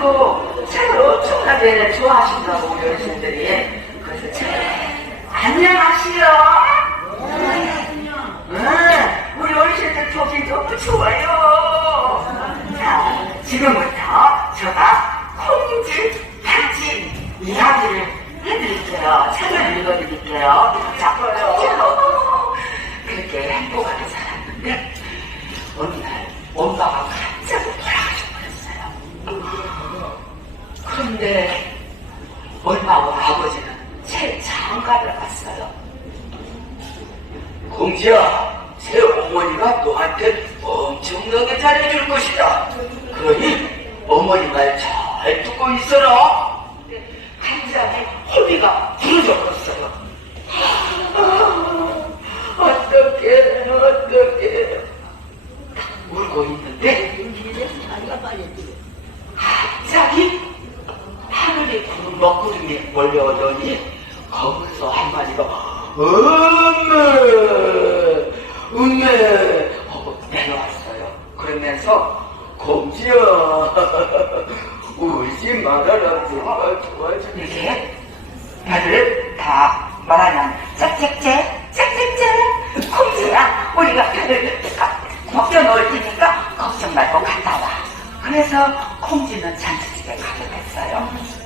그리고 책을 엄청나게 좋아하신다고 우리 어르신들이 그래서 책 안녕하시오 응, 우리 어르신들 보기 너무 좋아요. 자 지금부터 제가 콩지 단지 이야기를 해드릴게요. 책을 읽어드릴게요. 자 그렇게 행복하게 살았는데 어느 날 엄마가 갑자기 돌아가셔버렸어요 그런데 얼마 후 아버지는 새 장가를 갔어요. 공지야, 새 어머니가 너한테 엄청나게 잘해줄 것이다. 그러니 어머니 말 잘 듣고 있어라. 갑자기 허리가 부러져버렸어요. 어떡해, 어떡해. 울고 있는데 갑자기 먹구름이 몰려오더니 거기서 한 마리가 엄마 엄마 하고 내려왔어요. 그러면서 공지야 울지 말아라 누가 도와주니 이게 별을 다 말하면 짹짹짹 짹짹짹 공지야 우리가 별을 벗겨 놓을 테니까 걱정 말고 갔다 와. 그래서 콩지는 잔치집에 가게 됐어요.